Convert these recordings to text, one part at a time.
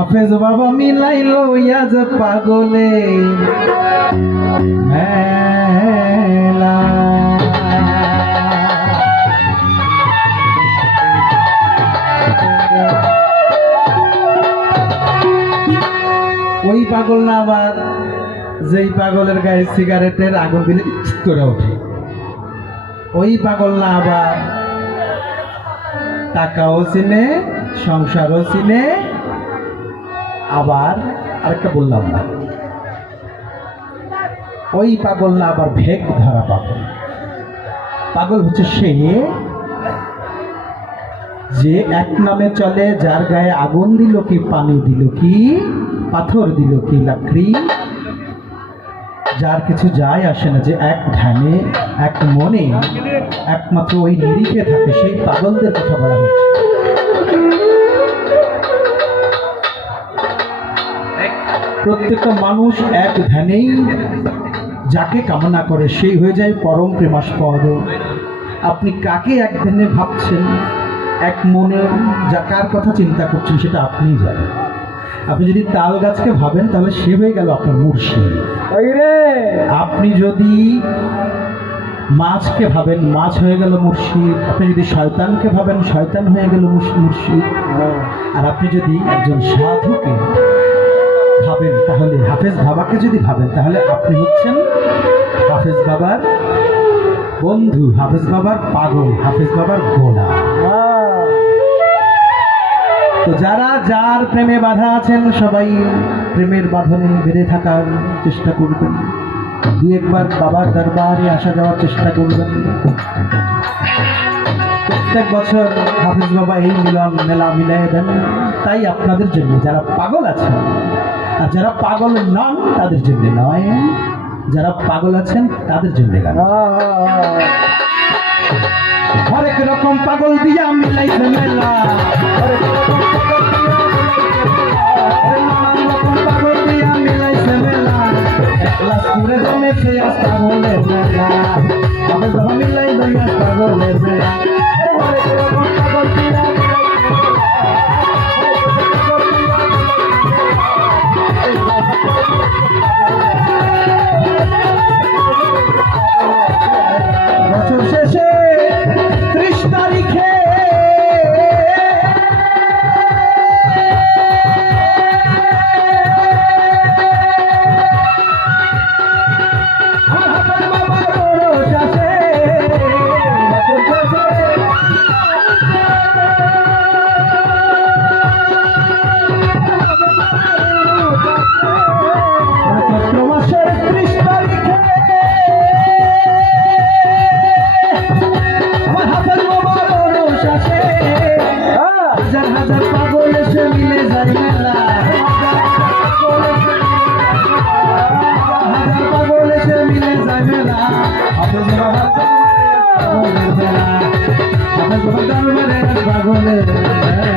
হাফেজ বাবা মিলাইলো ইয়াজ পাগলে মেলা। ওই পাগল না আবার যেই পাগলের গায়ে সিগারেটের আগুন দিলে ইচ্ছিত করে ওঠে, ওই পাগল না আবার টাকাও চিনে সংসারও চিনে, আবার আরেকটা বললাম না, ওই পাগল না আবার ভেগ ধরা পাগল। পাগল হচ্ছে সে যে এক নামে চলে, যার গায়ে আগুন দিল কি পানি দিল কি পাথর দিল কি লাকড়ি, যার কিছু যায় আসে না, যে এক ধ্যানে এক মনে একমাত্র ওই নিরিখে থাকে, সেই পাগলদের কথা বলা হচ্ছে। প্রত্যেকটা মানুষ এক ধ্যানেই যাকে কামনা করে সেই হয়ে যায় পরম প্রেমাস্পদ। আপনি কাকে এক ধ্যানে ভাবছেন, এক মনে যা কার কথা চিন্তা করছেন সেটা আপনিই জানেন। আপনি যদি তাল গাছকে ভাবেন তাহলে সে হয়ে গেল আপনার মুর্শিদ। আপনি যদি মাছকে ভাবেন মাছ হয়ে গেল মুর্শিদ। আপনি যদি শয়তানকে ভাবেন শয়তান হয়ে গেল মুর্শিদ। আর আপনি যদি একজন সাধুকে ভাবেন তাহলে, হাফেজ বাবাকে যদি ভাবেন তাহলে আপনি হচ্ছেন হাফেজ বাবার বন্ধু, হাফেজ বাবার পাগল, হাফেজ বাবার গোলাম। তো যারা যার প্রেমে বাধা আছেন সবাই প্রেমের বাঁধনে বেঁধে থাকার চেষ্টা করবেন, দু একবার বাবার দরবারে আসা যাওয়ার চেষ্টা করবেন। প্রত্যেক বছর হাফেজ বাবা এই মিলন মেলা মিলাই দেন, তাই আপনাদের জন্য যারা পাগল আছেন, আর যারা পাগল নন তাদের জন্য নয়, যারা পাগল আছেন তাদের জন্য গান। হরেক রকম পাগল দিয়া মিলাইছে মেলা, পাগল দিয়া মিলাইছে মেলা, একলা সুরে জমেছে পাগলের মেলা, হাফেজ বাবা মিলাই দইয়া পাগলের মেলা। হরেক রকম পাগল দিয়া বছর শেষে 30 তারিখে হাজার পাগল এসে মিলে যায় মেলা, হাজার পাগল এসে মিলে যায় মেলা, হাফেজ বাবার পাগলের মেলা, হাফেজ বাবার দরবারে পাগলের মেলা।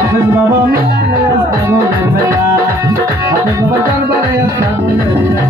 হাফেজ বাবা মিলাইলো পাগলের মেলা, হাফেজ বাবার দরবারে পাগলের মেলা।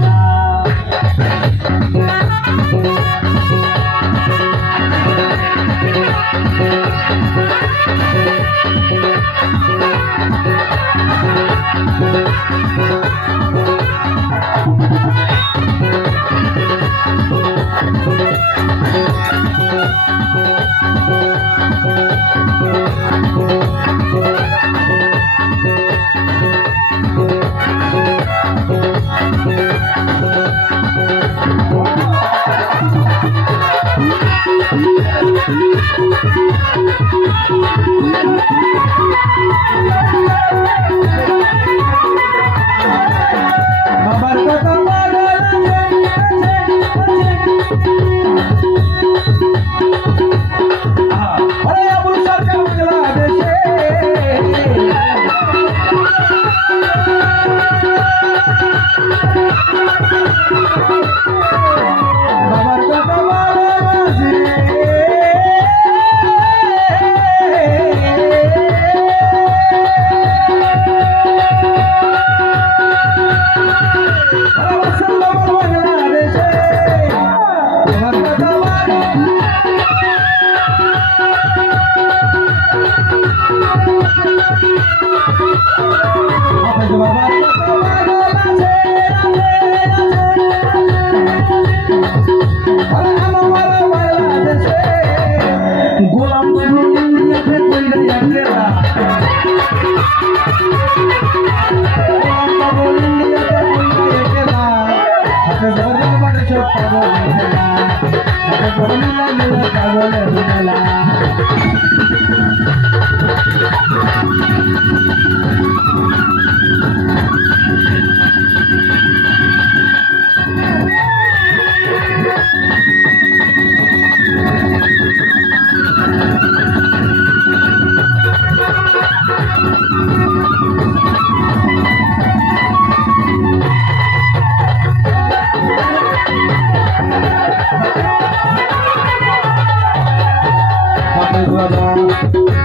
বাবা,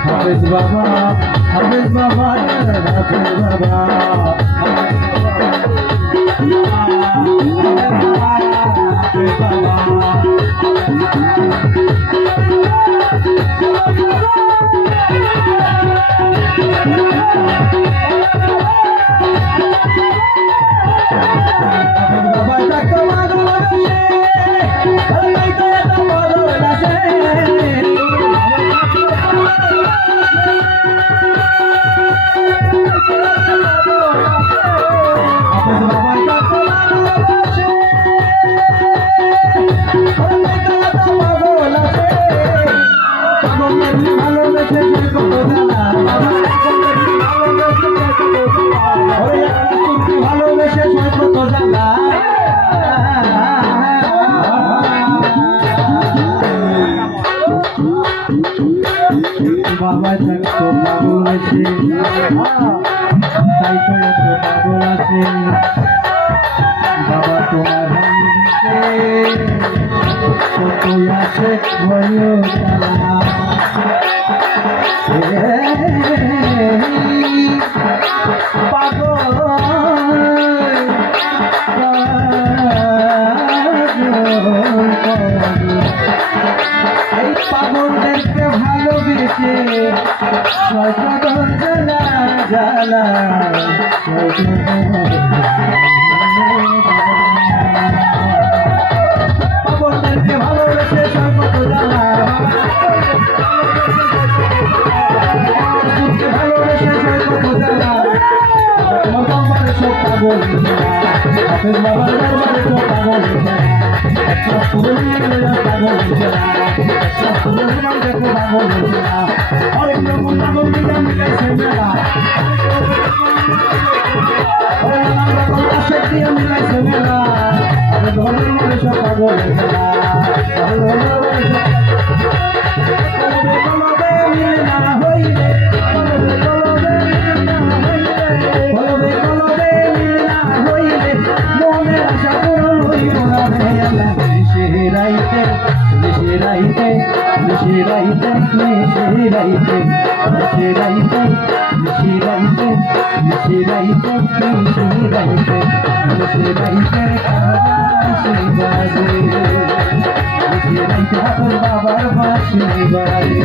হাফেজ বাবা, হাফেজ বাবা, হাফেজ বাবা, হাফেজ বাবা, ডাক্তার মাগো ভালোবেসে কত জানা বাবা থাকতো পাগল আছে, তাই তো এত পাগল আছে। বাবা তোমার কতই আছে ভয় এই পাগলদেরকে ভালোবেসে জ্বালা জ্বালা পাগলদেরকে ভালোবেসে সর্বত জ্বালা ভালোবেসে সর্বত জ্বালা দরবারে সব পাগল হাফেজ বাবার দরবারে সব পাগল একটা পুরনিয়া পাগল একটা পুরনিয়া দেখো পাগল অনেক রকম পাগল মিলাইছে মেলা নানান রকম আশেক দিয়ে মিলাইছে মেলা দরবারে সব পাগল বাবার বাসি বাড়ি